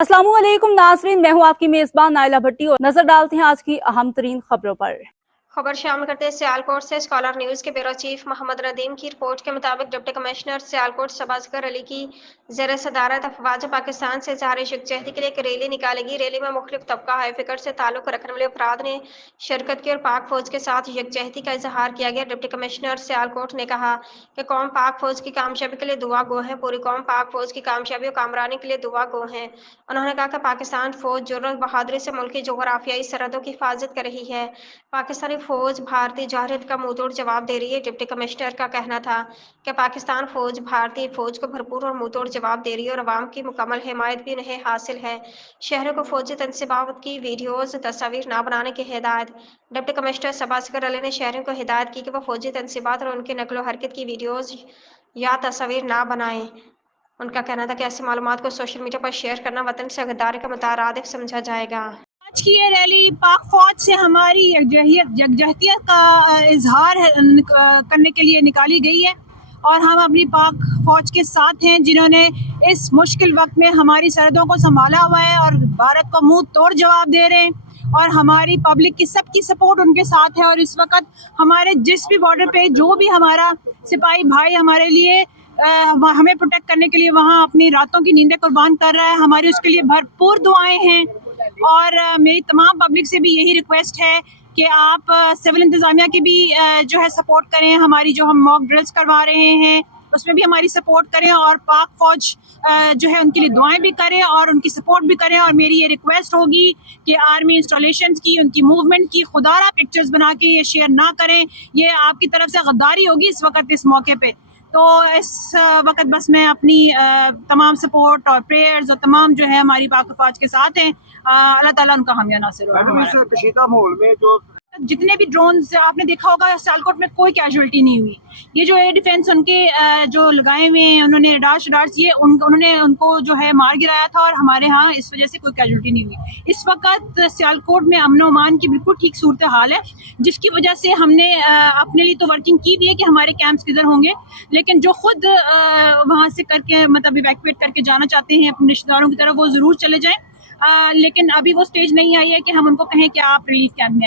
अस्सलाम वालेकुम नाज़रीन, मैं हूँ आपकी मेज़बान नाइला भट्टी और नजर डालते हैं आज की अहम तरीन खबरों पर। खबर शामिल करते हैं सियालकोट से। स्कॉलर न्यूज़ के ब्यूरो चीफ मोहम्मद नदीम की रिपोर्ट के मुताबिक डिप्टी कमिश्नर सियालकोट शहबाज़ अली की ज़ेर सदारत अफवाज पाकिस्तान से इज़हार यकजहती के लिए एक रैली निकालेगी। रैली में मुख्तलिफ तबका हाई फिक्र से ताल्लुक़ रखने वाले अफराद ने शिरकत की और पाक फ़ौज के साथ यकजहती का इजहार किया गया। डिप्टी कमिश्नर सियालकोट ने कहा कि कौम पाक फ़ौज की कामयाबी के लिए दुआ गो है। पूरी कौम पाक फ़ौज की कामयाबी और कामरानी के लिए दुआ गो है। उन्होंने कहा कि पाकिस्तान फ़ौज जुर्रत बहादुरी से मुल्क की जोग्राफियाई सरहदों की हिफाजत कर रही है। पाकिस्तानी फ़ौज भारतीय जौहरियत का मुंहतोड़ जवाब दे रही है। डिप्टी कमिश्नर का कहना था कि पाकिस्तान फ़ौज भारतीय फ़ौज को भरपूर और मुंहतोड़ जवाब दे रही है और अवाम की मुकम्मल हिमायत भी उन्हें हासिल है। शहरों को फ़ौजी तनसीबात की वीडियोज़ तस्वीर न बनाने की हिदायत। डिप्टी कमिश्नर शहबाज़ अली ने शहरों को हिदायत की कि वह फ़ौजी तनसीबात और उनकी नकलो हरकत की वीडियोज़ या तस्वीर न बनाएं। उनका कहना था कि ऐसी मालूमात को सोशल मीडिया पर शेयर करना वतन से गद्दारी का मुतरादिफ समझा जाएगा। आज की ये रैली पाक फौज से हमारी यकजहतियत का इजहार करने के लिए निकाली गई है और हम अपनी पाक फौज के साथ हैं जिन्होंने इस मुश्किल वक्त में हमारी सरहदों को संभाला हुआ है और भारत को मुंह तोड़ जवाब दे रहे हैं और हमारी पब्लिक की सबकी सपोर्ट उनके साथ है। और इस वक्त हमारे जिस भी बॉर्डर पे जो भी हमारा सिपाही भाई हमारे लिए हमें प्रोटेक्ट करने के लिए वहाँ अपनी रातों की नींदें कुर्बान कर रहा है, हमारी उसके लिए भरपूर दुआएं हैं। और मेरी तमाम पब्लिक से भी यही रिक्वेस्ट है कि आप सिविल इंतज़ामिया की भी जो है सपोर्ट करें। हमारी जो हम मॉक ड्रिल्स करवा रहे हैं उसमें भी हमारी सपोर्ट करें और पाक फौज जो है उनके लिए दुआएं भी करें और उनकी सपोर्ट भी करें। और मेरी ये रिक्वेस्ट होगी कि आर्मी इंस्टॉलेशंस की, उनकी मूवमेंट की खुदारा पिक्चर्स बना के ये शेयर ना करें। ये आपकी तरफ से गद्दारी होगी इस वक्त इस मौके पे। तो इस वक्त बस मैं अपनी तमाम सपोर्ट और प्रेयर्स और तमाम जो है हमारी पाक फौज के साथ हैं। अल्लाह ताला उनका हामिया नासिर हो। इस कशीदा माहौल में जो जितने भी ड्रोन्स आपने देखा होगा सियालकोट में कोई कैजुअल्टी नहीं हुई। ये जो एयर डिफेंस उनके जो लगाए हुए हैं उन्होंने रडार्स ये उन्होंने उनको जो है मार गिराया था और हमारे यहाँ इस वजह से कोई कैजुअल्टी नहीं हुई। इस वक्त सियालकोट में अमन अमान की बिल्कुल ठीक सूरत हाल है, जिसकी वजह से हमने अपने लिए तो वर्किंग की भी है कि हमारे कैंप्स किधर होंगे, लेकिन जो खुद वहाँ से करके मतलब इवैक्यूएट करके जाना चाहते हैं अपने रिश्तेदारों की तरफ वो ज़रूर चले जाएँ। लेकिन अभी वो स्टेज नहीं आई है कि हम उनको कहें कि आप रिलीफ कैंप में आए।